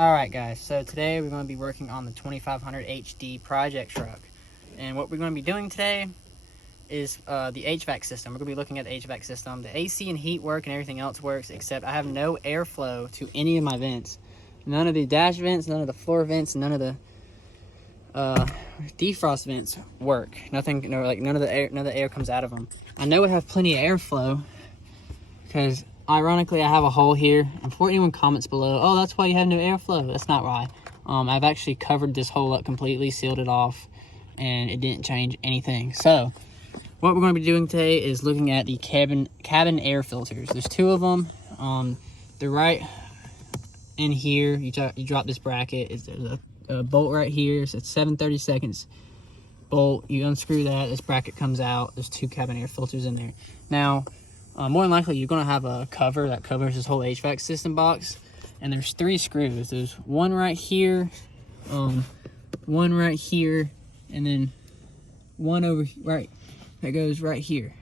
Alright guys, so today we're going to be working on the 2500 HD project truck. And what we're going to be doing today is the HVAC system. We're going to be looking at the HVAC system. The AC and heat work and everything else works, except I have no airflow to any of my vents. None of the dash vents, none of the floor vents, none of the defrost vents work. Nothing, none of the air comes out of them. I know I have plenty of airflow because ironically, I have a hole here, and before anyone comments below, oh, that's why you have no airflow. That's not why. I've actually covered this hole up completely, sealed it off, and it didn't change anything. So, what we're going to be doing today is looking at the cabin air filters. There's two of them. They're right in here. You drop this bracket. There's a bolt right here. So it's 7/32 bolt. You unscrew that. This bracket comes out. There's two cabin air filters in there. Now, more than likely, you're going to have a cover that covers this whole HVAC system box. And there's three screws. There's one right here, one right here, and then one over right that goes right here.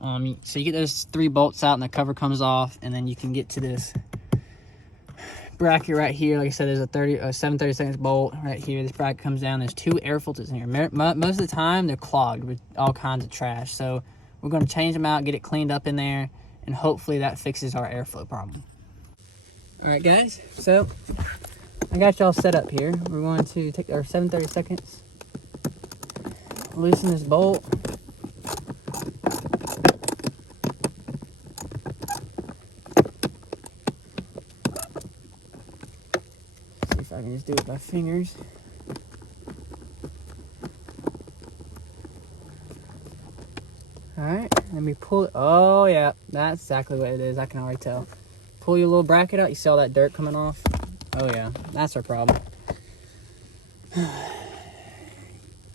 So you get those three bolts out and the cover comes off, and then you can get to this bracket right here. Like I said, there's a 7/32 bolt right here. This bracket comes down. There's two air filters in here. Most of the time, they're clogged with all kinds of trash. So we're going to change them out, get it cleaned up in there, and hopefully that fixes our airflow problem. All right, guys, so I got y'all set up here. We're going to take our 7/32, loosen this bolt. See if I can just do it with my fingers. Alright, let me pull it. Oh, yeah, that's exactly what it is. I can already tell. Pull your little bracket out. You see all that dirt coming off? Oh, yeah, that's our problem.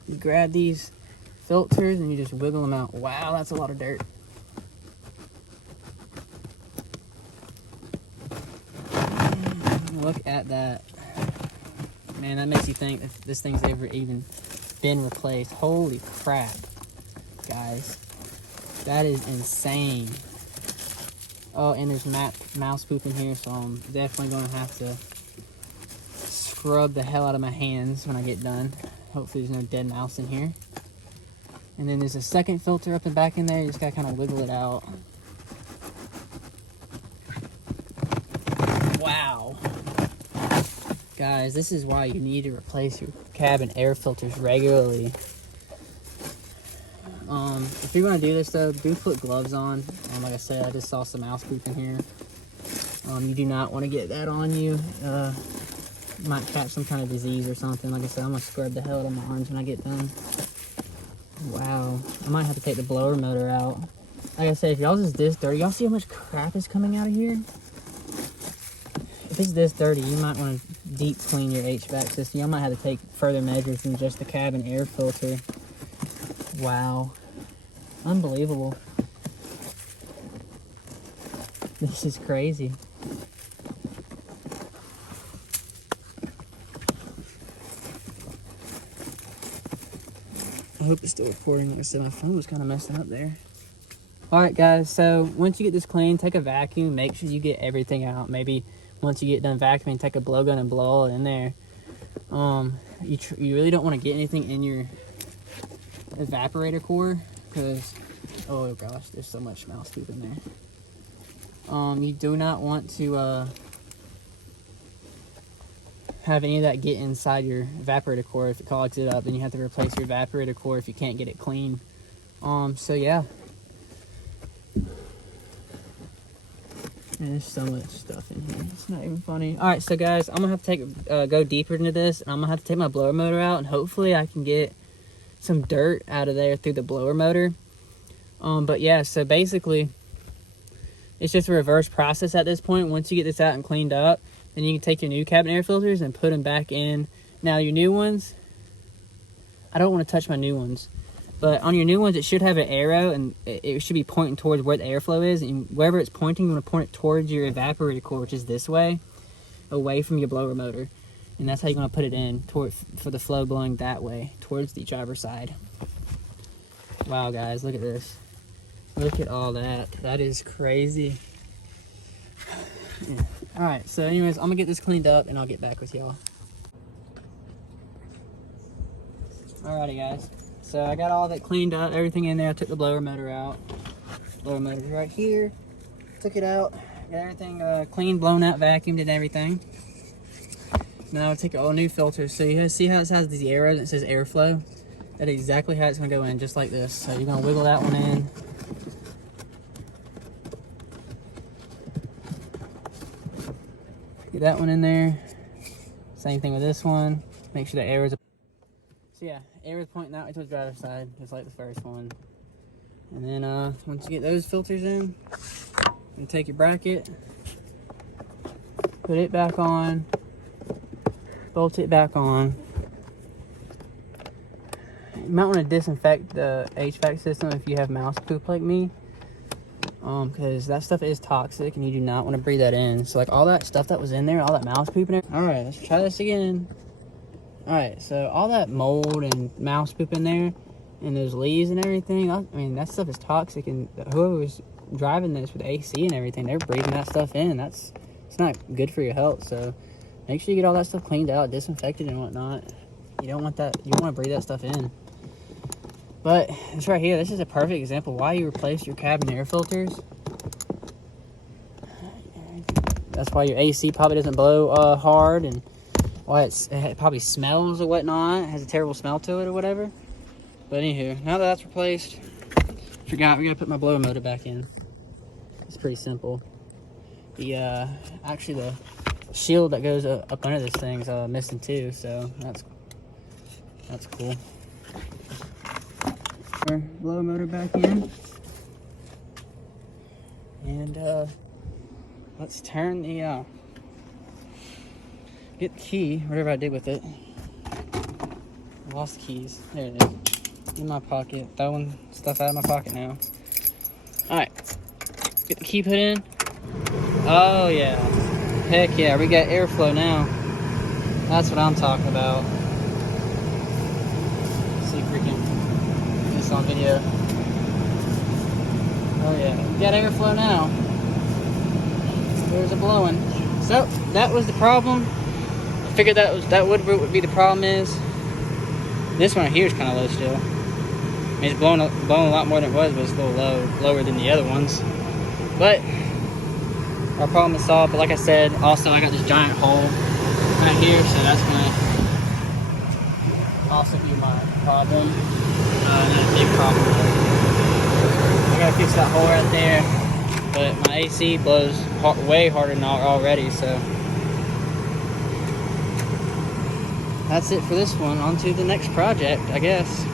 You grab these filters and you just wiggle them out. Wow, that's a lot of dirt. Look at that. Man, that makes you think if this thing's ever even been replaced. Holy crap, guys. That is insane. Oh, and there's mouse poop in here, so I'm definitely going to have to scrub the hell out of my hands when I get done. Hopefully there's no dead mouse in here. And then there's a second filter up and back in there. You just got to kind of wiggle it out. Wow. Guys, this is why you need to replace your cabin air filters regularly. If you're going to do this, though, do put gloves on. Like I said, I just saw some mouse poop in here. You do not want to get that on you. You might catch some kind of disease or something. Like I said, I'm going to scrub the hell out of my arms when I get done. Wow. I might have to take the blower motor out. Like I said, if y'all's is this dirty, y'all see how much crap is coming out of here? If it's this dirty, you might want to deep clean your HVAC system. Y'all might have to take further measures than just the cabin air filter. Wow. Unbelievable. This is crazy. I hope it's still recording. Like I said, my phone was kind of messing up there. Alright guys, so once you get this clean, take a vacuum. Make sure you get everything out. Maybe once you get done vacuuming, take a blowgun and blow all in there. You really don't want to get anything in your evaporator core because, oh gosh, there's so much mouse poop in there. You do not want to have any of that get inside your evaporator core. If it clogs it up, then you have to replace your evaporator core if you can't get it clean. So yeah. Man, there's so much stuff in here. It's not even funny. All right, so guys, I'm gonna have to go deeper into this, and I'm gonna have to take my blower motor out, and hopefully I can get some dirt out of there through the blower motor. But yeah, so basically, it's just a reverse process at this point. Once you get this out and cleaned up, then you can take your new cabin air filters and put them back in. Now, your new ones, I don't want to touch my new ones. But on your new ones, it should have an arrow, and it should be pointing towards where the airflow is. And wherever it's pointing, you want to point it towards your evaporator core, which is this way, away from your blower motor. And that's how you're going to put it in, for the flow blowing that way, towards the driver's side. Wow, guys, look at this. Look at all that. That is crazy. Yeah. Alright, so anyways, I'm gonna get this cleaned up and I'll get back with y'all. Alrighty guys, so I got all that cleaned up, everything in there. I took the blower motor out. Blower motor's right here. Took it out, got everything clean, blown out, vacuumed and everything. Now I'll take all new filters. So you see how it has these arrows and it says airflow? That is exactly how it's gonna go in, just like this. So you're gonna wiggle that one in. Get that one in there. Same thing with this one. Make sure the arrows. So yeah, arrows pointing that way towards the driver's side, just like the first one. And then once you get those filters in, you take your bracket, put it back on, bolt it back on. You might want to disinfect the HVAC system if you have mouse poop like me, because that stuff is toxic and you do not want to breathe that in. So like all that stuff that was in there, all that mouse poop in there. All right, let's try this again. All right, so all that mold and mouse poop in there and those leaves and everything, I mean, that stuff is toxic, and whoever was driving this with AC and everything, they're breathing that stuff in. It's not good for your health. So make sure you get all that stuff cleaned out, disinfected and whatnot. You don't want that, you want to breathe that stuff in. But this right here, this is a perfect example why you replace your cabin air filters. That's why your AC probably doesn't blow hard, and why it probably smells or whatnot. It has a terrible smell to it or whatever. But anywho, now that that's replaced, forgot we gotta put my blower motor back in. It's pretty simple. The actually the shield that goes up under this thing's missing too, so that's cool. Blower motor back in, and let's turn the get the key, whatever I did with it. I lost the keys. There it is, in my pocket. Throwing stuff out of my pocket now. All right, get the key put in. Oh yeah, heck yeah, we got airflow now. That's what I'm talking about. Let's see if we can get this on video. Oh yeah, we got airflow now. There's a blowing. So that was the problem. I figured that would be the problem. Is this one right here is kind of low still. I mean, it's blowing a lot more than it was, but it's a little lower than the other ones. But our problem is solved. But like I said, also I got this giant hole right here, so that's gonna also be my problem. Not a big problem. I gotta fix that hole right there. But my AC blows way harder than already, so that's it for this one. On to the next project, I guess.